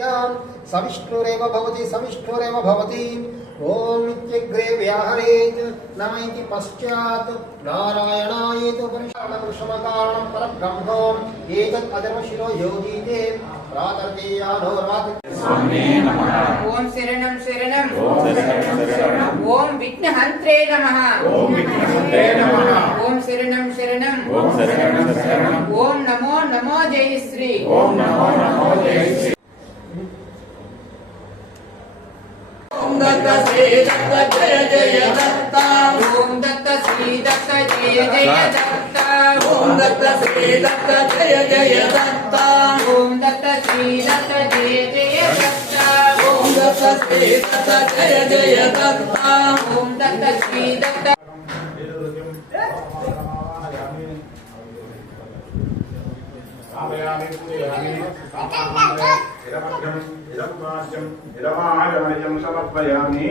सविष्णुरेव भवति सविष्णुरेव भवति ओम इत्यग्रे व्याहरेत् नम इति पश्चात् नारायणायेतु परिषमकारणं परब्रह्मों एतत् अधर्मशिरो योगीते प्रातर्तीयानो स्वामी नमः। ओम शरणं शरणं ओम विघ्नहन्त्रे नमः। ओम विघ्नहन्त्रे नमः। ओम शरणं शरणं ओम नमो नमो जय श्री। ओम नमो नमो जय श्री। ओम दत्त श्री दत्त जय जय दत्त। ओम दत्त श्री दत्त जय जय दत्त। ओम दत्त श्री दत्त जय जय दत्त। ओम दत्त श्री दत्त जय जय दत्त। ओम दत्त श्री दत्त जय जय दत्त। ओम दत्त श्री दत्त समर्पयामि।